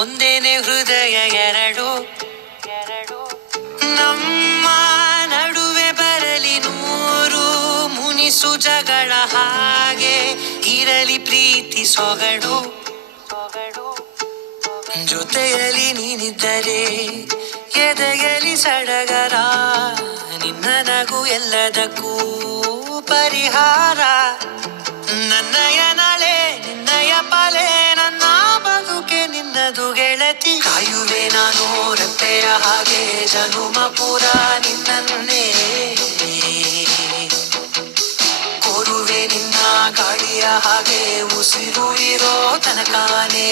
ಒಂದೇನೆ ಹೃದಯ ಎರಡು ನಮ್ಮ ನಡುವೆ ಬರಲಿ ನೂರು ಮುನಿಸು ಜಗಳ ಹಾಗೆ ಇರಲಿ ಪ್ರೀತಿ ಸೊಗಡು ಜೊತೆಯಲ್ಲಿ ನೀನಿದ್ದರೆ ಎದೆಯಲಿ ಸಡಗರ ನಿನ್ನ ನಗು ಎಲ್ಲದಕ್ಕೂ ಪರಿಹಾರ ನನ್ನಯ ನಾಳೆ ನಿನ್ನಯ ಪಾಲೆ ನನ್ನ ಬದುಕೆ ನಿನ್ನದು ಗೆಳತಿ ಕಾಯುವೆ ನಾನು ರೆಪ್ಪೆಯ ಹಾಗೆ ಜನುಮ ಪೂರ ನಿನ್ನನ್ನೇ ಕೋರುವೆ ನಿನ್ನ ಗಾಳಿಯ ಹಾಗೆ ಉಸಿರು ಇರೋ ತನಕಾನೇ